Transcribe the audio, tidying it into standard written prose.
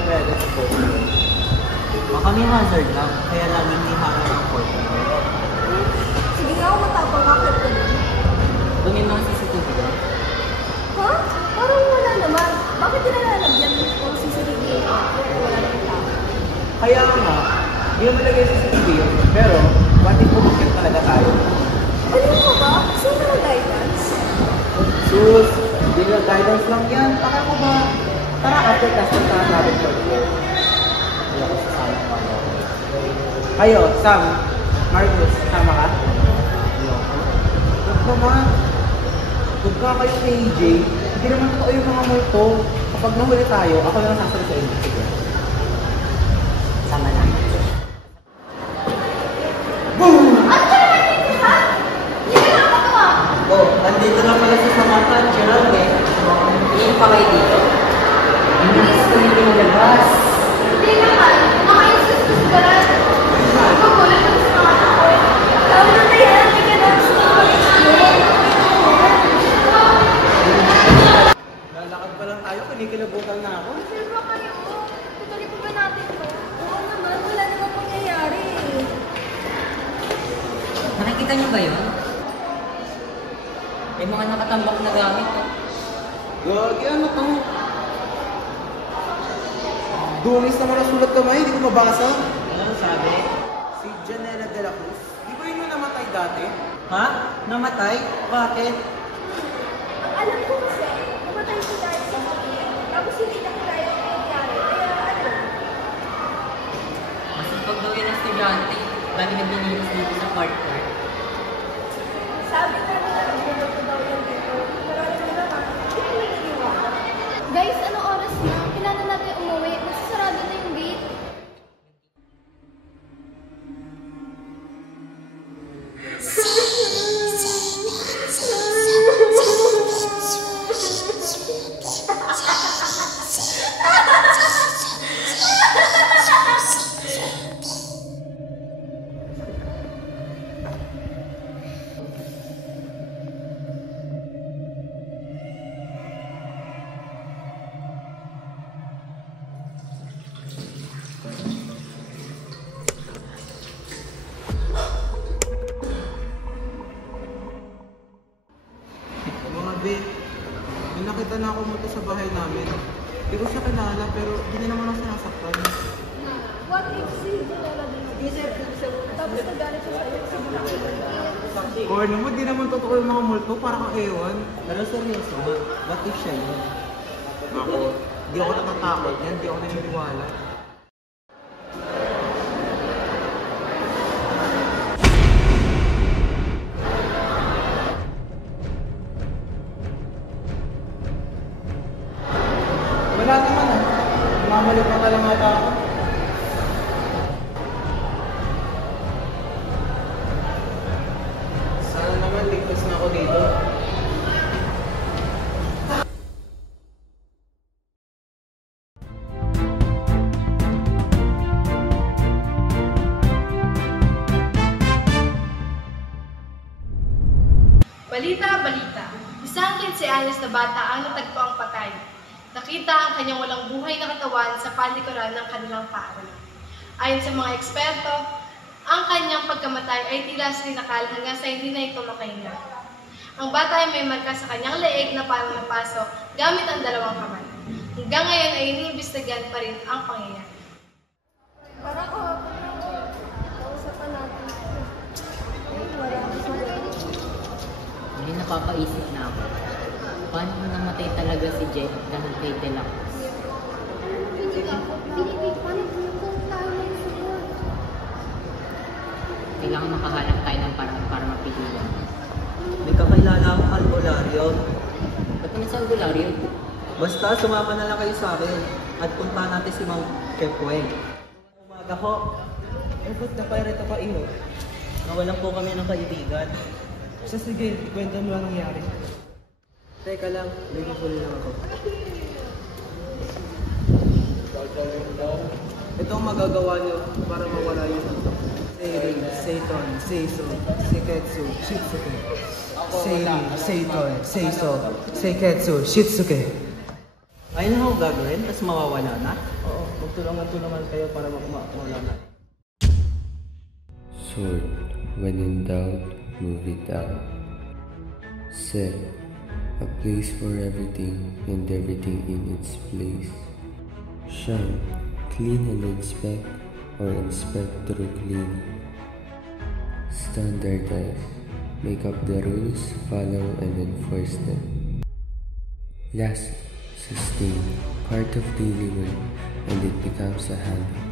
na pwede sa photo. Baka may hazard lang, kaya lagi may haka ng photo. Sige nga, matapang ako ito din. Tungin mga CCTV ka? Ha? Parang wala naman. Bakit nilalagyan ng CCTV? Wala naman tao. Kaya nga, hindi mo malagay sa CCTV yun. Pero, bakit pumakit talaga tayo? Ano mo ba? Sino ang guidance? Sus, hindi lang guidance lang yan. Taka ko ba? Tara, after class, punta natin for tour. Wala ko sa sama ko. Kayo, Sam, Marcus, kasama ka? Huwag naman. Huwag ka kayo kay AJ. Hindi naman totoo yung mga multo. Kapag nahuli tayo, ako lang sasabi sa inyo. Sige. Sama na. Boom! Ano ka naman dito, ha? Hindi ka nakakatawa. Oh, nandito na pala si Samantha at Gerald eh. Iyon pa kayo dito. Inis ko hindi maglabas. Hindi naman. Naka-insist ko sa garan. Magulat ako sa mga tao. Alam mo na yan, hindi ka na gusto ko. Lalakad pa lang tayo, kinikilabutan na ako. Sir ba kayo? Tutuloy pa ba natin to? Oo naman, wala naman pangyayari. Nakikita niyo ba yun? May mga nakatambak na gamit. Gagi, ano to? Dungis naman ang sulat kamay, hindi ko mabasa. Ano sabi? Si Janela de la Cruz. Di ba yun yung namatay dati? Ha? Namatay? Bakit? Ang alam ko kasi, namatay si dahil sa kapatid. Tapos hindi na kaya ang nangyari. Kaya ano? Masipag daw yun ang estudyante. Lagi naglilinis dito sa park-park. Sabi na nila, nagulat ko daw yung dito. Pero alam mo naman, hindi ko naniniwala. Guys, anong oras na? Kailangan natin umuwi. Masasarado na yung gate. Mga babe, may nakita na ako multo sa bahay namin. Hindi ko siya kilala, pero hindi niya naman ako sinasaktan. What if si Janela din tapos nagalit siya sa'yo kasi bulaki. Or naman, di naman totoo yung mga multo, parang kang ewan. Pero seryoso, what if siya yun? Ako, di ako natatakot yan, di ako naniniwala. Wala naman ah. Mamalik na lang ata ako. Sana naman ligtas na ako dito. Balita, balita. Isang 15 anyos na bata ang natagpo ang patay. Nakita ang kanyang walang buhay na katawan sa palikuran ng kanilang paaralan. Ayon sa mga eksperto, ang kanyang pagkamatay ay tila sinakal hanggang sa hindi na ito makahinga. Ang bata ay may marka sa kanyang leeg na parang napasok gamit ang dalawang kamay. Hanggang ngayon ay iniimbestigahan pa rin ang pangyayari. Parang kahapon na ako. Kausapan natin. Ay, wala ako sa galit. Hindi napapaisip na ako. Paano mo namatay talaga si Jet dahil kay De La Cruz? Hindi ako. Binibig pa rin kung tayo magsusunod. Kailangan makahanap tayo ng paraan para mapigilan. May kakilala akong albularyo. Ba't naman sa albularyo? Basta sumama na lang kayo sa akin at punta natin si Mang Kepweng. Umaga ko. Eh, ba't napairita pa iyo? Nawalan po kami ng kaibigan. So sige, ikwento mo ang nangyari. Teka lang, nagkakuli lang ako. Ito ang magagawa niyo para mawala yung Seirin, Seiton, Seiso, Seiketsu, Shitsuke. Seiri, Seiton, Seiso, Seiketsu, Shitsuke. Ayun na ako gagawin, tapos mawawala na? Oo, magtulungan-tulungan kayo para mawala na. Sword, when in doubt, move it out. Set, a place for everything and everything in its place. Shine, clean and inspect, or inspect through cleaning. Standardize, make up the rules, follow and enforce them. Last, sustain, part of daily work, and it becomes a habit.